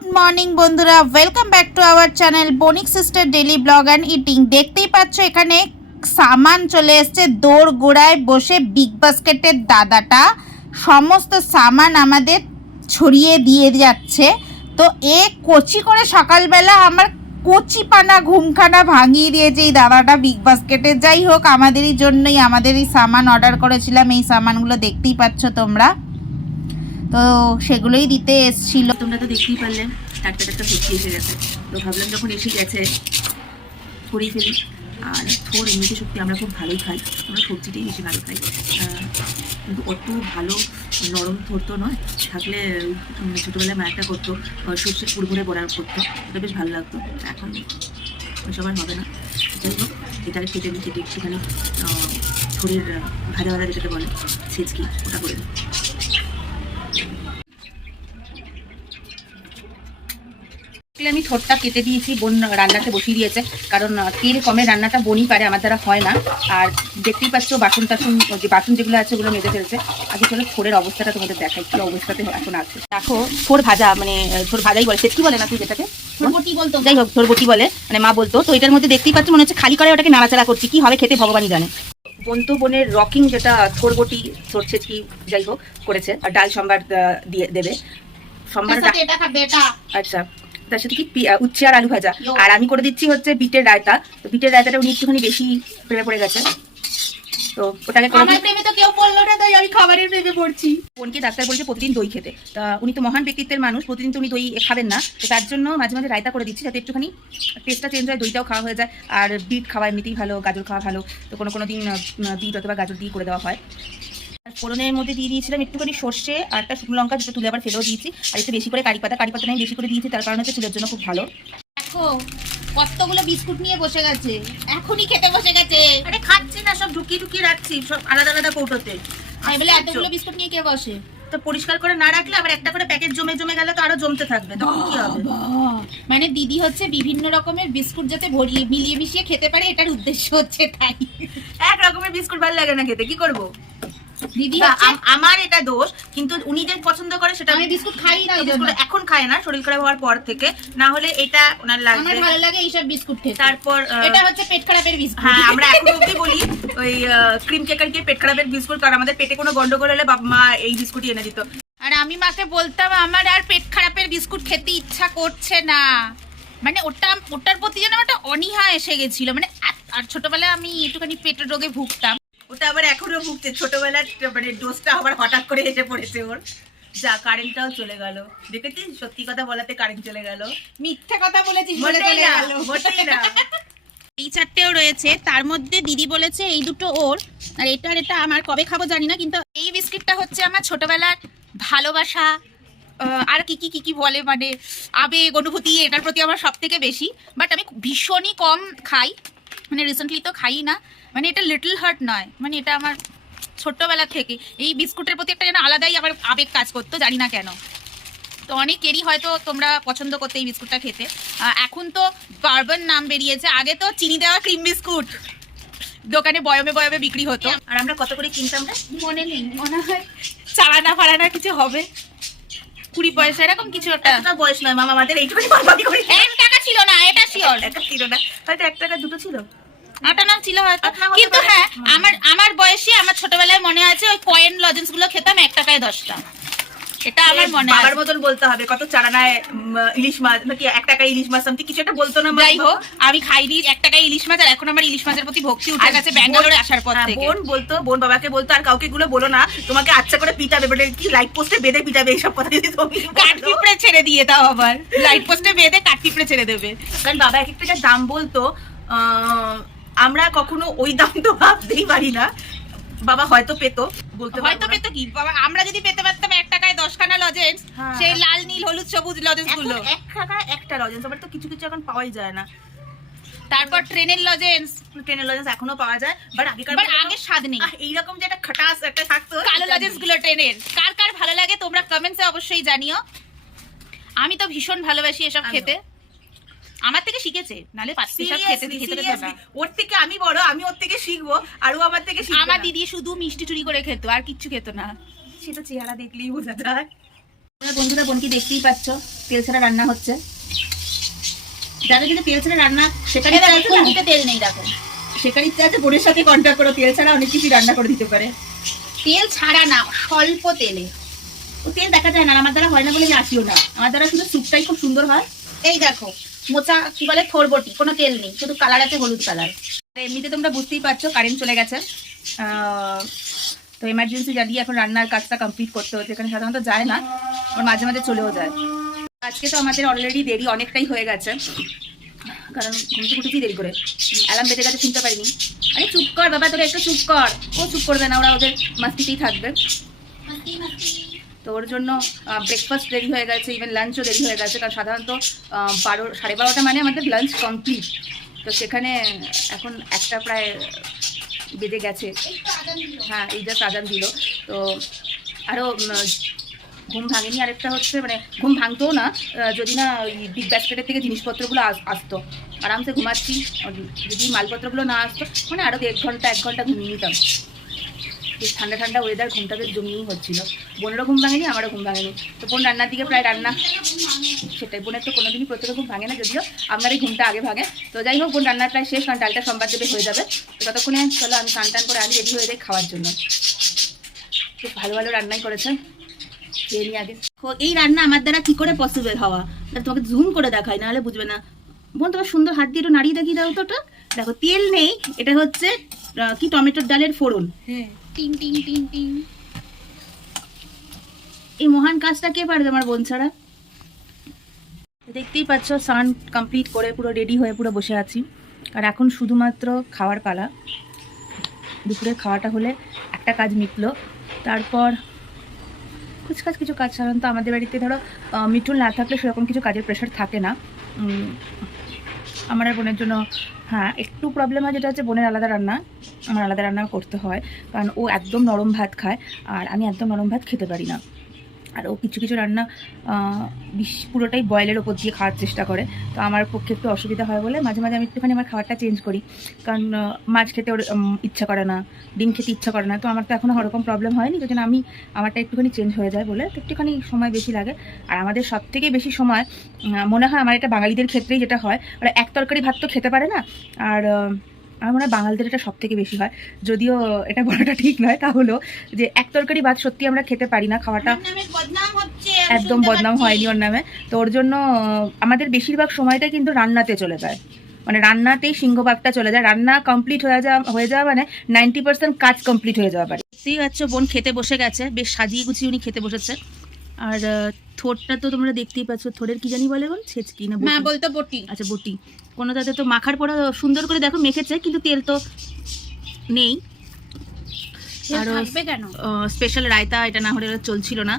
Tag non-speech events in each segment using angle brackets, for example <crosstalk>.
Good morning বন্ধুরা। Welcome back to our channel Banik sister daily blog and eating দেখতেই পাচ্ছ, এখানে সামান চলে এসছে দৌড় গোড়ায় বসে বিগ বাস্কেটের দাদাটা। সমস্ত সামান আমাদের ছড়িয়ে দিয়ে যাচ্ছে। তো এ কচি করে সকালবেলা আমার কচি পানা ঘুমখানা ভাঙিয়ে দিয়েছে এই দাদাটা বিগ বাস্কেটে যাই হোক, আমাদেরই জন্যই, আমাদেরই সামান অর্ডার করেছিলাম। এই সামানগুলো দেখতেই পাচ্ছ তোমরা। তো সেগুলোই দিতে এসছিল। তোমরা তো দেখতেই পারলে একটা একটা সবজি এসে গেছে। তো ভাবলাম যখন এসে গেছে, করেই ফেলি। আর থোর এমনিতে সত্যি আমরা খুব ভালোই খাই। আমরা সবজিটাই বেশি ভালো খাই। কিন্তু অত ভালো নরম থোর তো নয়। থাকলে ছোটোবেলায় মা একটা করতো সর্ষে কুড়মুড়ে বড়া করতো। ওটা বেশ ভালো লাগতো। এখন ওসব আর হবে না। যাই হোক, এটাকে কেটে আমি কেটে একটুখানি থোরের ভাজা ভাজা যেটাকে বলে ছেচকি ওটা করে দিই। আসলে আমি ঠোঁটটা কেটে দিয়েছি বোন রান্নাতে বসিয়ে দিয়েছে। কারণ তেল কমে রান্নাটা বোনই পারে আমার দ্বারা হয় না। আর দেখতেই পাচ্ছ বাসন টাসন যে বাসন যেগুলো আছে ওগুলো মেজে ফেলছে। আগে চলো থোড়ের অবস্থাটা তোমাদের দেখাই কি অবস্থাতে এখন আছে। দেখো থোর ভাজা মানে থোর ভাজাই বলে। সেটকি বলে না তুই যেটাকে? বলতো। যাই হোক থোর বলে মানে মা বলতো। তো এটার মধ্যে দেখতেই পাচ্ছ মনে হচ্ছে খালি করে ওটাকে নাড়াচাড়া করছি। কি হবে খেতে ভগবানই জানে। বোন তো বোনের রকিং যেটা থোর বটি থোর ছেচকি যাই হোক করেছে। আর ডাল সম্বার আহ, দিয়ে দেবে। সম্বার আচ্ছা। তার সাথে কি উচ্ছে আর আলু ভাজা। আর আমি করে দিচ্ছি হচ্ছে বিটের রায়তা। তো বিটের রায়তাটা উনি একটুখানি বেশি প্রেমে পড়ে গেছে তো ওটাকে আমার প্রেমে তো কেউ পড়ল না তাই আমি খাবারের প্রেমে পড়ছি। বোনকে ডাক্তার বলছে প্রতিদিন দই খেতে। তা উনি তো মহান ব্যক্তিত্বের মানুষ প্রতিদিন তো উনি দই খাবেন না। তো তার জন্য মাঝে মাঝে রায়তা করে দিচ্ছি যাতে একটুখানি টেস্টটা চেঞ্জ হয় দইটাও খাওয়া হয়ে যায়। আর বিট খাওয়া এমনিতেই ভালো গাজর খাওয়া ভালো। তো কোনো কোনো দিন বিট অথবা গাজর দিয়ে করে দেওয়া হয়। ফোড়নের মধ্যে দিয়ে দিয়েছিলাম একটুখানি সর্ষে আর একটা শুকনো লঙ্কা যেটা তুলে আবার ফেলেও দিয়েছি। আর একটু বেশি করে কারি পাতা কারি পাতা আমি বেশি করে দিয়েছি তার কারণে হচ্ছে চুলের জন্য খুব ভালো। দেখো কতগুলো বিস্কুট নিয়ে বসে গেছে। এখনই খেতে বসে গেছে। আরে খাচ্ছি না সব ঢুকিয়ে ঢুকিয়ে রাখছি সব আলাদা আলাদা কৌটোতে। আমি বলে এতগুলো বিস্কুট নিয়ে কে বসে? তো পরিষ্কার করে না রাখলে আবার একটা করে প্যাকেট জমে জমে গেলে তো আরও জমতে থাকবে তখন কি হবে? মানে দিদি হচ্ছে বিভিন্ন রকমের বিস্কুট যাতে ভরিয়ে মিলিয়ে মিশিয়ে খেতে পারে এটার উদ্দেশ্য হচ্ছে তাই। এক রকমের বিস্কুট ভালো লাগে না খেতে কি করব? দিদি আমার এটা দোষ কিন্তু উনি যে পছন্দ করে সেটা আমি বিস্কুট খাই না বিস্কুট এখন খায় না শরীর খারাপ হওয়ার পর থেকে। না হলে এটা ওনার আমার ভালো লাগে এইসব বিস্কুট খেতে। তারপর এটা হচ্ছে পেট খারাপের বিস্কুট। হ্যাঁ আমরা এখন অব্দি বলি ওই ক্রিম কেকার গিয়ে পেট খারাপের বিস্কুট কারণ আমাদের পেটে কোনো গন্ডগোল হলে বাবা মা এই বিস্কুটই এনে দিত। আর আমি মাকে বলতাম আমার আর পেট খারাপের বিস্কুট খেতে ইচ্ছা করছে না। মানে ওটা ওটার প্রতি যেন একটা অনীহা এসে গেছিল। মানে আর ছোটবেলায় আমি একটুখানি পেটের রোগে ভুগতাম। ওটা আবার এখনও ভুগছে। ছোটবেলার মানে ডোজটা আবার হঠাৎ করে এসে পড়েছে ওর। যা কারেন্টটাও চলে গেল। দেখেছিস? সত্যি কথা বলাতে কারেন্ট চলে গেল। মিথ্যে কথা বলেছিস বলে চলে গেল। মোটেই না। এই চারটেও রয়েছে। তার মধ্যে দিদি বলেছে এই দুটো ওর। আর এটা আর এটা আমার কবে খাব জানি না কিন্তু এই বিস্কিটটা হচ্ছে আমার ছোটবেলার ভালোবাসা। আর কি কি কি কি বলে? মানে আবেগ অনুভূতি এটার প্রতি আমার সব থেকে বেশি। বাট আমি ভীষণই কম খাই। মানে রিসেন্টলি তো খাই না মানে এটা লিটল হার্ট নয় মানে এটা আমার ছোট্টবেলা থেকে। এই বিস্কুটের প্রতি একটা যেন আলাদাই আমার আবেগ কাজ করতো জানি না কেন। তো অনেকেরই হয়তো তোমরা পছন্দ করতে এই বিস্কুটটা খেতে। এখন তো বারবান নাম বেরিয়েছে আগে তো চিনি দেওয়া ক্রিম বিস্কুট। দোকানে বয়মে বয়মে বিক্রি হতো। আর আমরা কত করে কিনতাম রে? মনে নেই মনে হয়। চালানা ফালানা কিছু হবে। কুড়ি পয়সা এরকম কিছু একটা। বয়স নয় মামা আমাদের এক টাকা ছিল না এটা শিওর একটা ছিল না। হয়তো এক টাকা দুটো ছিল। আটা না ছিল কিন্তু হ্যাঁ আমার আমার বয়সে আমার ছোটবেলায় মনে আছে ওই কয়েন লজেন্সগুলো খেতাম এক টাকায় দশটা। এটা আমার মনে বাবার মতন বলতে হবে কত চারানায় ইলিশ মাছ নাকি এক টাকা ইলিশ মাছ সামথিং কিছু একটা বলতো না যাই হোক আমি খাইনি এক টাকায় ইলিশ মাছ আর এখন আমার ইলিশ মাছের প্রতি ভক্তি উঠে গেছে ব্যাঙ্গালোরে আসার পর হ্যাঁ, থেকে। বোন বলতো বোন বাবাকে বলতো আর কাউকে গুলো বলো না তোমাকে আচ্ছা করে পিটাবে বলে কি লাইট পোস্টে বেঁধে পিটাবে এইসব কথা যদি তুমি কাঠ পিঁপড়ে ছেড়ে দিয়ে দাও আবার। লাইট পোস্টে বেঁধে কাঠ পিঁপড়ে ছেড়ে দেবে। কারণ বাবা এক একটা দাম বলতো আহ, আমরা কখনো ওই দাম তো ভাবতেই পারি না। বাবা হয়তো পেতো বলতে হয়তো পেতো কি? বাবা আমরা যদি পেতে পারতাম এক টাকায় দশখানা লজেন্স হ্যাঁ। সেই লাল নীল হলুদ সবুজ লজেন্সগুলো। এক টাকা একটা লজেন্স আবার তো কিছু কিছু এখন পাওয়াই যায় না। তারপর ট্রেনের লজেন্স ট্রেনের লজেন্স এখনও পাওয়া যায় বাট আগেকার বাট আগে স্বাদ নেই। এইরকম যে একটা খাটাস একটা থাকতো কালো লজেন্সগুলো ট্রেনের কার কার ভালো লাগে তোমরা কমেন্টসে অবশ্যই জানিও। আমি তো ভীষণ ভালোবাসি এসব খেতে। আমার থেকে শিখেছে নালে ওর থেকে আমি বড় আমি ওর থেকে শিখব আর ও আমার থেকে আমার দিদি শুধু মিষ্টি চুরি করে খেত আর কিচ্ছু খেত না। সেটা চেহারা দেখলেই বোঝা যায়। বন্ধুরা বোনকে দেখতেই পাচ্ছ তেল ছাড়া রান্না হচ্ছে। যাদের কিন্তু তেল ছাড়া রান্না সেখানে তেল নেই দেখো। সেখানে ইচ্ছা আছে বোনের সাথে কন্ট্যাক্ট করো তেল ছাড়া অনেক কিছু রান্না করে দিতে পারে। তেল ছাড়া না স্বল্প তেলে। ও তেল দেখা যায় না আমার দ্বারা হয় না বলে আমি আসিও না। আমার দ্বারা শুধু স্যুপটাই খুব সুন্দর হয়। এই দেখো মোচা কি বলে থোরবটি কোনো তেল নেই শুধু কালার আছে হলুদ কালার আর এমনিতে তোমরা বুঝতেই পারছ কারেন্ট চলে গেছে। তো এমার্জেন্সি জ্বালিয়ে এখন রান্নার কাজটা কমপ্লিট করতে হচ্ছে এখানে সাধারণত যায় না আর মাঝে মাঝে চলেও যায়। আজকে তো আমাদের অলরেডি দেরি অনেকটাই হয়ে গেছে। কারণ ঘুম থেকে উঠেছি দেরি করে। অ্যালার্ম বেজে গেছে শুনতে পারিনি। আরে চুপ কর বাবা তোরা একটু চুপ কর। ও চুপ করবে না ওরা ওদের মাস্তিতেই থাকবে। তো ওর জন্য ব্রেকফাস্ট দেরি হয়ে গেছে ইভেন লাঞ্চও দেরি হয়ে গেছে। কারণ সাধারণত বারো, সাড়ে বারোটা মানে আমাদের লাঞ্চ কমপ্লিট তো সেখানে এখন একটা প্রায় বেজে গেছে। হ্যাঁ এই জাস্ট আজান দিল। তো আরও ঘুম ভাঙেনি। আরেকটা হচ্ছে মানে ঘুম ভাঙতেও না যদি না ওই বিগ ব্যাস্কেটের থেকে জিনিসপত্রগুলো আসতো। আরামসে ঘুমাচ্ছি। যদি মালপত্রগুলো না আসতো মানে আরও দেড় ঘণ্টা, এক ঘণ্টা ঘুমিয়ে নিতাম। বেশ ঠান্ডা ঠান্ডা ওয়েদার ঘুমটা বেশ জমিয়েই হচ্ছিল। বোনেরও ঘুম ভাঙেনি, আমারও ঘুম ভাঙেনি। তো বোন রান্নার দিকে প্রায় রান্না সেটাই। বোনের তো কোনোদিনই প্রত্যেকে ঘুম ভাঙে না, যদিও আপনারই ঘুমটা আগে ভাঙে। তো যাই হোক, বোন রান্নার প্রায় শেষ, কারণ ডালটা সোমবার দেবে হয়ে যাবে। তো ততক্ষণে চলো আমি টান টান করে আমি রেডি হয়ে যাই খাওয়ার জন্য। বেশ ভালো ভালো রান্নাই করেছেন খেয়ে নিই আগে। এই রান্না আমার দ্বারা কি করে পসিবল হওয়া? তোমাকে জুম করে দেখাই, নাহলে বুঝবে না। বোন, তোমার সুন্দর হাত দিয়ে একটু নাড়িয়ে দেখিয়ে দাও তো দেখো, তেল নেই, এটা হচ্ছে কি টমেটোর ডালের ফোড়ন? হ্যাঁ। টিং টিং টিং টিং। এই মহান কাজটা কে পারবে আমার বোন ছাড়া? দেখতেই পাচ্ছ সান কমপ্লিট করে পুরো রেডি হয়ে পুরো বসে আছি। আর এখন শুধুমাত্র খাওয়ার পালা। দুপুরে খাওয়াটা হলে একটা কাজ মিটলো। তারপর কুচকাজ কিছু কাজ সাধারণত আমাদের বাড়িতে ধরো মিঠুন না থাকলে সেরকম কিছু কাজের প্রেশার থাকে না। আমার আর বোনের জন্য হ্যাঁ একটু প্রবলেম হয় যেটা হচ্ছে বোনের আলাদা রান্না, আমার আলাদা রান্না করতে হয়। কারণ ও একদম নরম ভাত খায়, আর আমি একদম নরম ভাত খেতে পারি না। আর ও কিছু কিছু রান্না পুরোটাই বয়েলের ওপর দিয়ে খাওয়ার চেষ্টা করে। তো আমার পক্ষে একটু অসুবিধা হয় বলে মাঝে মাঝে আমি একটুখানি আমার খাবারটা চেঞ্জ করি। কারণ মাছ খেতে ওর ইচ্ছা করে না, ডিম খেতে ইচ্ছা করে না। তো আমার তো এখনও ওরকম প্রবলেম হয়নি, তো আমি আমারটা একটুখানি চেঞ্জ হয়ে যায় বলে, তো একটুখানি সময় বেশি লাগে। আর আমাদের সব থেকে বেশি সময় মনে হয় আমার এটা বাঙালিদের ক্ষেত্রেই যেটা হয়, ওরা এক তরকারি ভাত তো খেতে পারে না। আর আমার মনে হয় বাঙালিদের এটা সব থেকে বেশি হয়। যদিও এটা বলাটা ঠিক নয় তা হলো যে এক তরকারি ভাত সত্যি আমরা খেতে পারি না খাওয়াটা একদম বদনাম। হয়নি ওর নামে। তো ওর জন্য আমাদের বেশিরভাগ সময়টা কিন্তু রান্নাতে চলে যায়। মানে রান্নাতেই সিংহভাগটা চলে যায়। রান্না কমপ্লিট হয়ে যাওয়া হয়ে যাওয়া মানে নাইনটি পার্সেন্ট কাজ কমপ্লিট হয়ে যাওয়া পারে দেখতেই পাচ্ছ বোন খেতে বসে গেছে বেশ সাজিয়ে গুছিয়ে উনি খেতে বসেছে। আর থোরটা তো তোমরা দেখতেই পাচ্ছ। থোরের কি জানি বলে বোন ছেচকি না হ্যাঁ বলতো বটি। আচ্ছা বটি। কোনো তাতে তো মাখার পরে সুন্দর করে দেখো মেখেছে কিন্তু তেল তো নেই। তেল আরও কেন? স্পেশাল রায়তা এটা না হলে চলছিল না।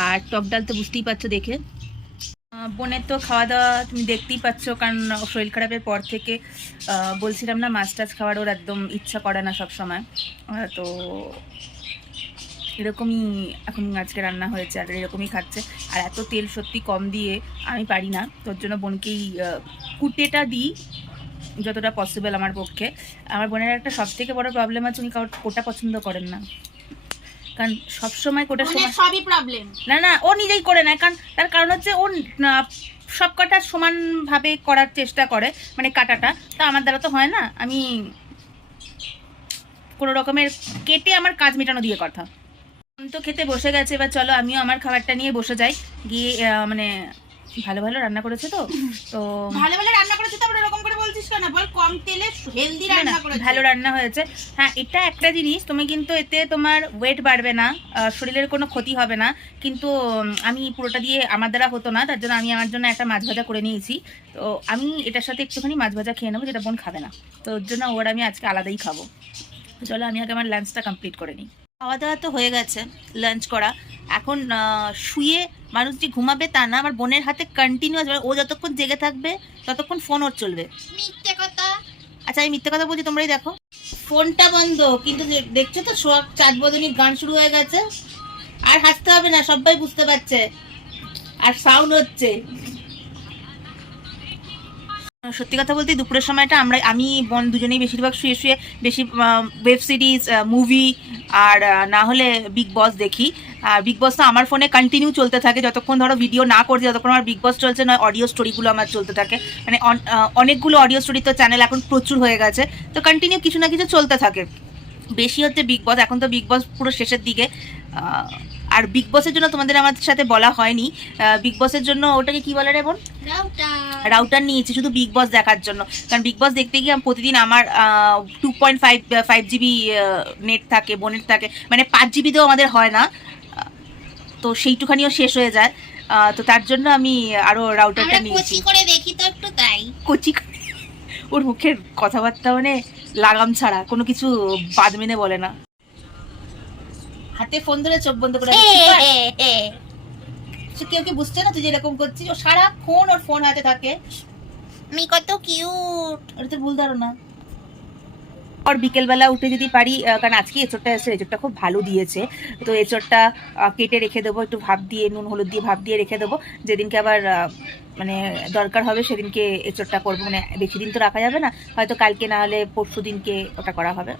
আর টক ডাল তো বুঝতেই পারছ দেখে। বোনের তো খাওয়া দাওয়া তুমি দেখতেই পাচ্ছ কারণ শরীর খারাপের পর থেকে আহ, বলছিলাম না মাছ টাছ খাওয়ার ওর একদম ইচ্ছা করে না সব সময় তো এরকমই এখন আজকে রান্না হয়েছে আর এরকমই খাচ্ছে। আর এত তেল সত্যি কম দিয়ে আমি পারি না। তোর জন্য বোনকেই কুটেটা দিই যতটা পসিবল আমার পক্ষে। আমার বোনের একটা সব থেকে বড় প্রবলেম আছে উনি কারোর কোটা পছন্দ করেন না। কারণ সবসময় কোটার সময় সবই প্রবলেম না না ও নিজেই করে নেয় কারণ তার কারণ হচ্ছে ও সব কটা সমানভাবে করার চেষ্টা করে মানে কাটাটা। তা আমার দ্বারা তো হয় না। আমি কোনো রকমের কেটে আমার কাজ মেটানো দিয়ে কথা। তো খেতে বসে গেছে এবার চলো আমিও আমার খাবারটা নিয়ে বসে যাই। গিয়ে মানে ভালো ভালো রান্না করেছে তো তো ভালো ভালো রান্না করেছে তারপরে এরকম করে বলছিস কেন? বল কম তেলে হেলদি রান্না করেছে। ভালো রান্না হয়েছে। হ্যাঁ এটা একটা জিনিস তুমি কিন্তু এতে তোমার ওয়েট বাড়বে না শরীরের কোনো ক্ষতি হবে না কিন্তু আমি পুরোটা দিয়ে আমার দ্বারা হতো না তার জন্য আমি আমার জন্য একটা মাছ ভাজা করে নিয়েছি। তো আমি এটার সাথে একটুখানি মাছ ভাজা খেয়ে নেব যেটা বোন খাবে না। তো ওর জন্য ওর আমি আজকে আলাদাই খাব। চলো আমি আগে আমার লাঞ্চটা কমপ্লিট করে নিই। খাওয়া দাওয়া তো হয়ে গেছে লাঞ্চ করা। এখন শুয়ে মানুষ যে ঘুমাবে তা না আমার বোনের হাতে কন্টিনিউয়াস ও যতক্ষণ জেগে থাকবে ততক্ষণ ফোন ওর চলবে। মিথ্যে কথা। আচ্ছা আমি মিথ্যে কথা বলছি তোমরাই দেখো। ফোনটা বন্ধ কিন্তু দেখছ তো সোহাগ চাঁদ বদনির গান শুরু হয়ে গেছে। আর হাসতে হবে না সবাই বুঝতে পারছে। আর সাউন্ড হচ্ছে। সত্যি কথা বলতে দুপুরের সময়টা আমরা, আমি, বোন দুজনেই বেশিরভাগ শুয়ে শুয়ে বেশি ওয়েব সিরিজ মুভি আর না হলে বিগ বস দেখি। আর বিগ বস তো আমার ফোনে কন্টিনিউ চলতে থাকে। যতক্ষণ ধরো ভিডিও না করছি, যতক্ষণ আমার বিগ বস চলছে নয় অডিও স্টোরিগুলো আমার চলতে থাকে। মানে অনেকগুলো অডিও স্টোরি তো চ্যানেল এখন প্রচুর হয়ে গেছে। তো কন্টিনিউ কিছু না কিছু চলতে থাকে। বেশি হচ্ছে বিগ বস এখন তো বিগ বস পুরো শেষের দিকে। আর বিগ বসের জন্য তোমাদের আমাদের সাথে বলা হয়নি। বিগ বসের জন্য ওটাকে কি বলে রে বোন? রাউটার নিয়েছি শুধু বিগ বস দেখার জন্য। কারণ বিগ বস দেখতে গিয়ে আমি প্রতিদিন আমার two point five five GB net থাকে বোনের থাকে। মানে পাঁচ জিবিতেও আমাদের হয় না। তো সেইটুখানিও শেষ হয়ে যায়। তো তার জন্য আমি আরও রাউটারটা নিয়েছি। কচি করে দেখি তো একটু তাই। কচি ওর মুখের কথাবার্তা মানে লাগাম ছাড়া কোনো কিছু বাদ মেনে বলে না। হাতে ফোন ধরে চোখ বন্ধ করে? সে কেউ কি বুঝছে না তুই যে এরকম করছিস? ও সারাক্ষণ ওর ফোন হাতে থাকে। আমি কত কিউট ওটা তো ভুল ধারণা। আর বিকেলবেলা উঠে যদি পারি কারণ আজকে এঁচড়টা এসে এঁচড়টা খুব ভালো দিয়েছে। তো এঁচড়টা কেটে রেখে দেবো একটু ভাপ দিয়ে নুন হলুদ দিয়ে ভাপ দিয়ে রেখে দেবো। যেদিনকে আবার মানে দরকার হবে সেদিনকে এঁচড়টা করব। মানে বেশি দিন তো রাখা যাবে না। হয়তো কালকে না হলে পরশু দিনকে ওটা করা হবে।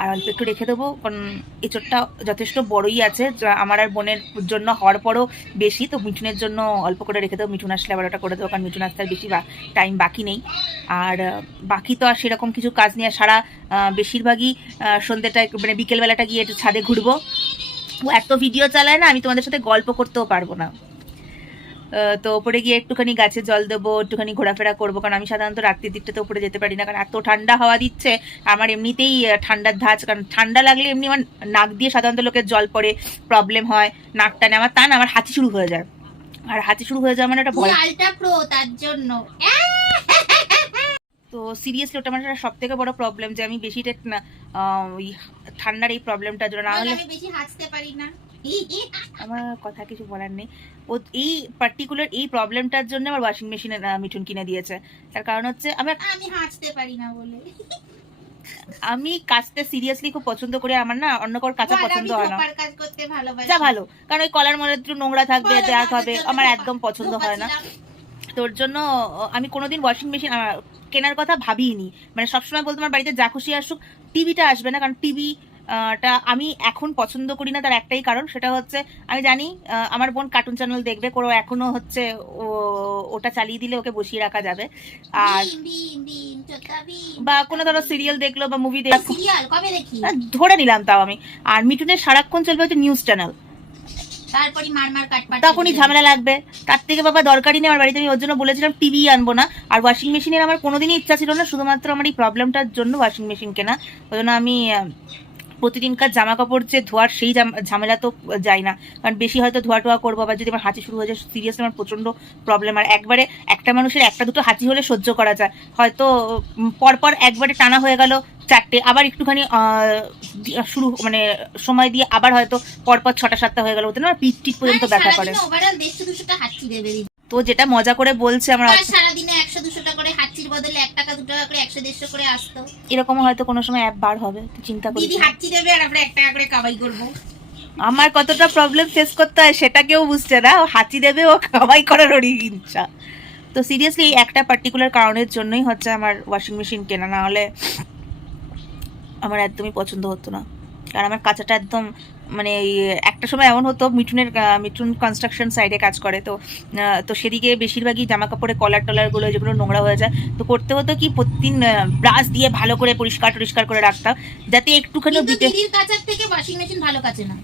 আর অল্প একটু রেখে দেবো, কারণ এঁচড়টা যথেষ্ট বড়ই আছে। আমার আর বোনের জন্য হওয়ার পরও বেশি, তো মিঠুনের জন্য অল্প করে রেখে দেবো। মিঠুন আসলে আবার ওটা করে দেবো, কারণ মিঠুন আসতে আর বেশি টাইম বাকি নেই। আর বাকি তো আর সেরকম কিছু কাজ নিয়ে সারা বেশিরভাগই সন্ধ্যেটা মানে বিকেলবেলাটা গিয়ে একটু ছাদে ঘুরবো। ও এত ভিডিও চালায় না, আমি তোমাদের সাথে গল্প করতেও পারব না। তো ওপরে গিয়ে একটুখানি গাছে জল দেবো একটুখানি ঘোরাফেরা করব কারণ আমি সাধারণত রাত্রির দিকটা তো উপরে যেতে পারি না কারণ এত ঠান্ডা হাওয়া দিচ্ছে আমার এমনিতেই ঠান্ডার ধাঁচ কারণ ঠান্ডা লাগলে এমনি আমার নাক দিয়ে সাধারণত লোকের জল পড়ে প্রবলেম হয় নাক টানে আমার তা না আমার হাঁচি শুরু হয়ে যায়। আর হাঁচি শুরু হয়ে যাওয়া মানে একটা ভয় প্রো তার জন্য। <laughs> তো সিরিয়াসলি ওটা আমার সব থেকে বড় প্রবলেম যে আমি বেশি টেক না আহ, ওই ঠান্ডার এই প্রবলেমটার জন্য না হলে আমি বেশি হাসতে পারি না। আমার কথা কিছু বলার নেই। ও এই পার্টিকুলার এই প্রবলেমটার জন্য আমার ওয়াশিং মেশিন মিঠুন কিনে দিয়েছে। তার কারণ হচ্ছে আমি আমি হাসতে পারি না বলে। আমি কাচতে সিরিয়াসলি খুব পছন্দ করি আমার না অন্য কারোর কাঁচা পছন্দ হয় না। যা ভালো কারণ ওই কলার মধ্যে একটু নোংরা থাকবে আমাদের হবে আমার একদম পছন্দ হয় না। তোর জন্য আমি কোনোদিন ওয়াশিং মেশিন কেনার কথা ভাবিনি। মানে সবসময় বলতো আমার বাড়িতে যা খুশি আসুক টিভিটা আসবে না কারণ টিভি টা আমি এখন পছন্দ করি না তার একটাই কারণ সেটা হচ্ছে আমি জানি আমার বোন কার্টুন চ্যানেল দেখবে কোনো এখনও হচ্ছে ও ওটা চালিয়ে দিলে ওকে বসিয়ে রাখা যাবে। আর। বা কোনো ধরো সিরিয়াল দেখল বা মুভি দেখল। ধরে নিলাম তাও আমি। আর মিঠুনের সারাক্ষণ চলবে হচ্ছে নিউজ চ্যানেল মার তখনই ঝামেলা লাগবে। তার থেকে বাবা দরকারই নেই আমার বাড়িতে। আমি ওর জন্য বলেছিলাম টিভি আনব না। আর ওয়াশিং মেশিনের আমার কোনোদিনই ইচ্ছা ছিল না শুধুমাত্র আমার এই প্রবলেমটার জন্য ওয়াশিং মেশিন কেনা। ওই জন্য আমি প্রতিদিনকার জামা কাপড় যে ধোয়ার সেই ঝামেলা তো যায় না। কারণ বেশি হয়তো ধোয়া টোয়া করব আবার যদি আমার হাঁচি শুরু হয়ে যায় সিরিয়াসলি আমার প্রচণ্ড প্রবলেম আর একবারে একটা মানুষের একটা দুটো হাঁচি হলে সহ্য করা যায়। হয়তো পরপর একবারে টানা হয়ে গেল চারটে আবার একটুখানি আহ, শুরু মানে সময় দিয়ে আবার হয়তো পরপর ছটা সাতটা হয়ে গেল। ওতে না আমার পিঠ টিট পর্যন্ত ব্যথা করে। তো যেটা মজা করে বলছে আমরা সারাদিনে বদলে এক টাকা দু টাকা করে একশো দেড়শো করে আসতো। এরকম হয়তো কোনো সময় অ্যাপ বার হবে চিন্তা করিস দিদি দেবে আর আমরা এক টাকা করে কামাই করব। আমার কতটা প্রবলেম ফেস করতে হয় সেটা কেউ বুঝছে না। ও হাঁচি দেবে ও কামাই করার ওরই ইচ্ছা তো সিরিয়াসলি একটা পার্টিকুলার কারণের জন্যই হচ্ছে আমার ওয়াশিং মেশিন কেনা। না হলে আমার একদমই পছন্দ হতো না। কারণ আমার কাঁচাটা একদম মানে একটা সময় এমন হতো মিঠুনের মিঠুন কনস্ট্রাকশন সাইডে কাজ করে তো তো সেদিকে বেশিরভাগই জামা কাপড়ে কলার টলারগুলো যেগুলো নোংরা হয়ে যায়। তো করতে হতো কি প্রতিদিন ব্রাশ দিয়ে ভালো করে পরিষ্কার টরিষ্কার করে রাখতাম যাতে একটুখানি দিদির কাচার থেকে ওয়াশিং মেশিন ভালো কাচে না।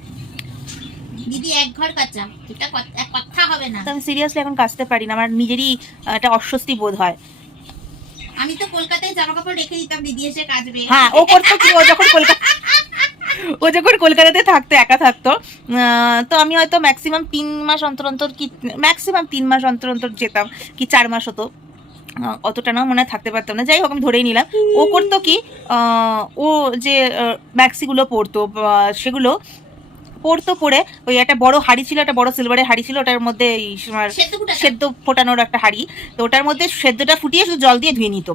দিদি এক ঘর কাচা এটা কথা হবে না। আমি সিরিয়াসলি এখন কাচতে পারি না আমার নিজেরই একটা অস্বস্তি বোধ হয়। আমি তো কলকাতায় জামা কাপড় রেখে দিতাম দিদি এসে কাচবে। হ্যাঁ ও করতো কি ও যখন কলকাতা ও যখন কলকাতাতে থাকতো একা থাকতো তো আমি হয়তো ম্যাক্সিমাম তিন মাস অন্তর অন্তর কি ম্যাক্সিমাম তিন মাস অন্তর অন্তর যেতাম কি চার মাস হতো। অতটা না মনে থাকতে পারতাম না। যাই হোক আমি ধরেই নিলাম। ও করতো কি ও যে ম্যাক্সিগুলো পরতো আহ, সেগুলো পড়তো পরে ওই একটা বড় হাড়ি ছিল একটা বড় সিলভারের হাড়ি ছিল ওটার মধ্যে এই সেদ্ধ ফোটানোর একটা হাঁড়ি তো ওটার মধ্যে সেদ্ধটা ফুটিয়ে শুধু জল দিয়ে ধুয়ে নিত।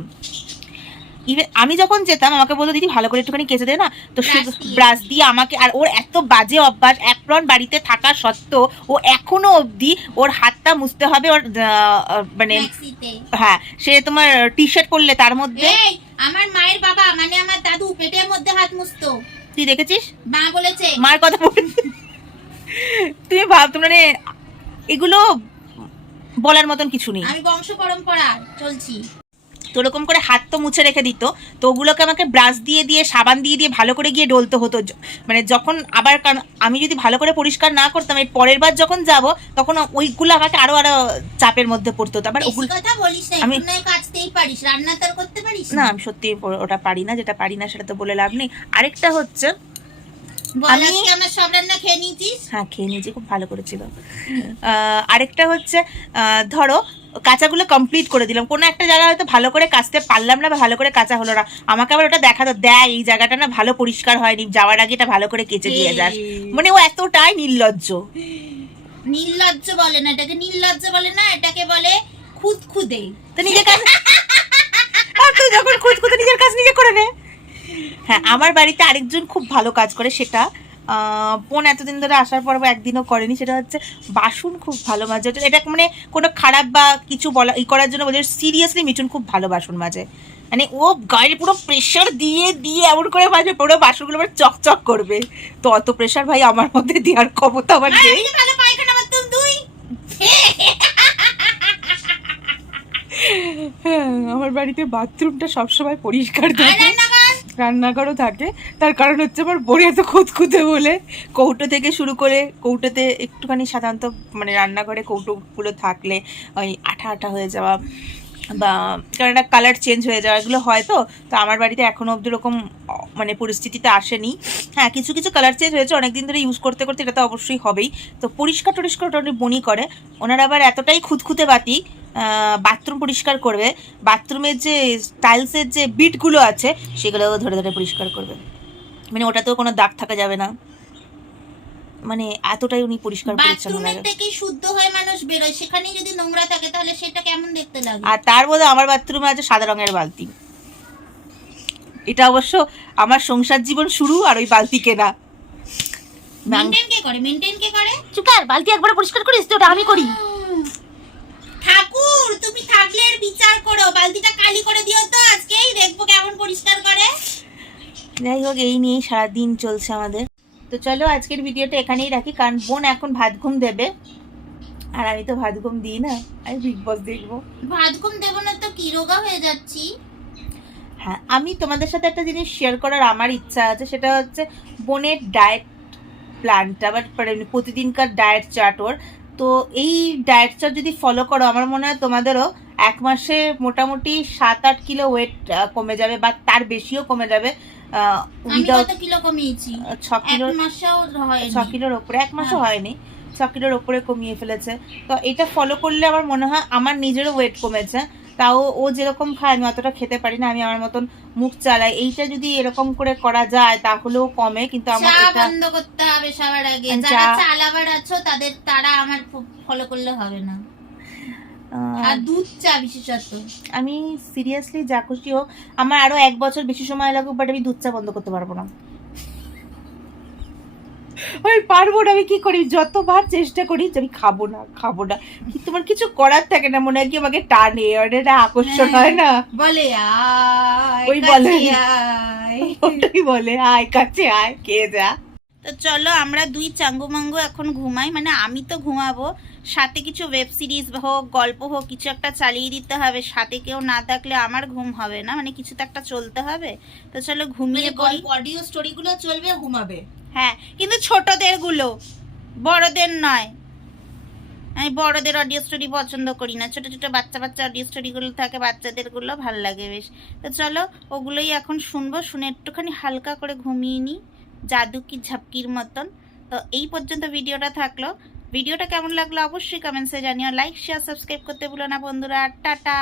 ইভেন আমি যখন যেতাম আমাকে বলতো দিদি ভালো করে একটুখানি কেচে দে না? তো সে ব্রাশ দিয়ে। আমাকে আর ওর এত বাজে অভ্যাস অ্যাপ্রন বাড়িতে থাকা সত্ত্বেও ও এখনও অবধি ওর হাতটা মুছতে হবে ওর মানে হ্যাঁ সে তোমার টি শার্ট পরলে তার মধ্যে। আমার মায়ের বাবা মানে আমার দাদু পেটের মধ্যে হাত মুছতো। তুই দেখেছিস? মা বলেছে। মার কথা বলে। তুমি ভাব তোমার মানে এগুলো বলার মতন কিছু নেই। আমি বংশ পরম্পরা চলছি। ওরকম করে হাত তো মুছে রেখে দিত তো ওগুলোকে আমাকে ব্রাশ দিয়ে দিয়ে সাবান দিয়ে দিয়ে ভালো করে গিয়ে ডলতে হতো। মানে যখন আবার কারণ আমি যদি ভালো করে পরিষ্কার না করতাম এই পরের বার যখন যাব তখন ওইগুলো আমাকে আরও আরও চাপের মধ্যে পড়তে। হতো আবার ওগুলো কথা বলিস না আমি- কাচতেই পারিস রান্না তোর করতে পারিস না আমি সত্যি ওটা পারি না যেটা পারি না সেটা তো বলে লাভ নেই। আরেকটা হচ্ছে আমি- আমার সব রান্না খেয়ে নিয়েছিস? হ্যাঁ খেয়ে নিয়েছি খুব ভালো করেছিল। আরেকটা হচ্ছে ধরো কাঁচাগুলো কমপ্লিট করে দিলাম। কোনো একটা জায়গা হয়তো ভালো করে কাচতে পারলাম না বা ভালো করে কাঁচা হলো না। আমাকে আবার ওটা দেখাতো দেয় এই জায়গাটা না ভালো পরিষ্কার হয়নি যাওয়ার আগে এটা ভালো করে কেচে দিয়ে যাস। মানে ও এতটাই নির্লজ্জ। নির্লজ্জ বলে না এটাকে নির্লজ্জ বলে না এটাকে বলে খুদখুদে তো নিজের কাজ আর তুই যখন নিজের কাজ নিজে করে নে। হ্যাঁ আমার বাড়িতে আরেকজন খুব ভালো কাজ করে সেটা বোন এতদিন ধরে আসার পর একদিনও করেনি সেটা হচ্ছে বাসন খুব ভালো মাজে এটা মানে কোনো খারাপ বা কিছু বলা ই করার জন্য বলছে সিরিয়াসলি মিঠুন খুব ভালো বাসন মাজে মানে ও গায়ে পুরো প্রেশার দিয়ে দিয়ে এমন করে মাজে পুরো বাসনগুলো আবার চকচক করবে। তো অত প্রেশার ভাই আমার মধ্যে দেওয়ার ক্ষমতা আমার নেই। হ্যাঁ, আমার বাড়িতে বাথরুমটা সবসময় পরিষ্কার রান্নাঘর রান্নাঘরও থাকে। তার কারণ হচ্ছে আমার বোরে এত খুঁতখুঁতে বলে। কৌটো থেকে শুরু করে কৌটোতে একটুখানি সাধারণত মানে রান্নাঘরে কৌটোগুলো থাকলে ওই আঠা আঠা হয়ে যাওয়া বা কারণ একটা কালার চেঞ্জ হয়ে যাওয়া এগুলো হয় তো। তো আমার বাড়িতে এখনও অবধি এরকম অ, মানে পরিস্থিতিতে আসেনি। হ্যাঁ কিছু কিছু কালার চেঞ্জ হয়েছে অনেকদিন ধরে ইউজ করতে করতে এটা তো অবশ্যই হবেই। তো পরিষ্কার টরিষ্কার ওটা বনি করে। ওনারা আবার এতটাই খুঁতখুঁতে বাতি বাথরুম পরিষ্কার করবে। বাথরুমের যে টাইলসের যে বিটগুলো আছে সেগুলোও ধরে ধরে পরিষ্কার করবে। মানে ওটাতেও কোনো দাগ থাকা যাবে না। মানে এতটাই উনি পরিষ্কার পরিচ্ছন্ন লাগে। থেকে শুদ্ধ হয়ে মানুষ বেরোয় সেখানেই যদি নোংরা থাকে তাহলে সেটা কেমন দেখতে লাগে? আর তার মধ্যে আমার বাথরুমে আছে সাদা রঙের বালতি। এটা অবশ্য আমার সংসার জীবন শুরু আর ওই বালতি কেনা। মেনটেন কে করে? মেনটেন কে করে? চুকার বালতি একবার পরিষ্কার করিস তো ওটা আমি করি। ঠাকুর তুমি থাকলে এর বিচার করো। বালতিটা কালি করে দিও তো আজকেই দেখব কেমন পরিষ্কার করে। যাই হোক এই নিয়েই সারাদিন চলছে আমাদের। তো চলো আজকের ভিডিওটা এখানেই রাখি কারণ বোন এখন ভাত ঘুম দেবে। আর আমি তো ভাত ঘুম দিই না আমি বিগ বস দেখব। ভাত ঘুম দেবো না তো কি রোগা হয়ে যাচ্ছি? হ্যাঁ আমি তোমাদের সাথে একটা জিনিস শেয়ার করার আমার ইচ্ছা আছে সেটা হচ্ছে বোনের ডায়েট প্ল্যানটা বাট প্রতিদিনকার ডায়েট চার্ট ওর। তো এই ডায়েটটা যদি ফলো করো আমার মনে হয় তোমাদেরও এক মাসে মোটামুটি সাত আট কিলো ওয়েট কমে যাবে বা তার বেশিও কমে যাবে আমি উইদাউট কিলো কমিয়েছি? ছ এক কিলো মাসেও হয় ছ কিলোর ওপরে এক মাসও হ্যাঁ। হয়নি ছ কিলোর ওপরে কমিয়ে ফেলেছে। তো এটা ফলো করলে আমার মনে হয় আমার নিজেরও ওয়েট কমেছে। তাও ও যেরকম খায় আমি অতটা খেতে পারি না আমি আমার মতন মুখ চালাই। এইটা যদি এরকম করে করা যায় তাহলেও কমে কিন্তু আমার এটা বন্ধ করতে হবে সবার আগে। চা- যারা চা লাভার আছো তাদের তারা আমার ফলো করলে হবে না। আর দুধ চা বিশেষত। আমি সিরিয়াসলি যা খুশি হোক আমার আরও এক বছর বেশি সময় লাগুক বাট আমি দুধ চা বন্ধ করতে পারব না। আমি পারব না আমি কি করি যতবার চেষ্টা করি আমি খাব না খাব না কিন্তু তোমার কিছু করার থাকে না মনে হয় কি আমাকে টানে আর এটা আকর্ষণ হয় না বলে আয় ওই বলে। আয়। ওটাই বলে আয় কাছে আয় কে যা তো চলো আমরা দুই চাঙ্গু মাঙ্গু এখন ঘুমাই। মানে আমি তো ঘুমাবো। সাথে কিছু ওয়েব সিরিজ হোক গল্প হোক কিছু একটা চালিয়ে দিতে হবে। সাথে কেউ না থাকলে আমার ঘুম হবে না। মানে কিছু তো একটা চলতে হবে। তো চলো ঘুমিয়ে পড়ি। অডিও স্টোরিগুলো চলবে ঘুমাবে। হ্যাঁ কিন্তু ছোটদেরগুলো বড়দের নয়। আমি বড়দের অডিও স্টোরি পছন্দ করি না। ছোট ছোট বাচ্চা বাচ্চা অডিও স্টোরিগুলো থাকে বাচ্চাদেরগুলো ভালো লাগে বেশ। তো চলো ওগুলোই এখন শুনব। শুনে একটুখানি হালকা করে ঘুমিয়ে নিই। জাদু কি ঝাপকির মতন। তো এই পর্যন্ত ভিডিওটা থাকল। ভিডিওটা কেমন লাগল অবশ্যই কমেন্টসে জানিও। লাইক শেয়ার সাবস্ক্রাইব করতে ভুলো না বন্ধুরা। টাটা!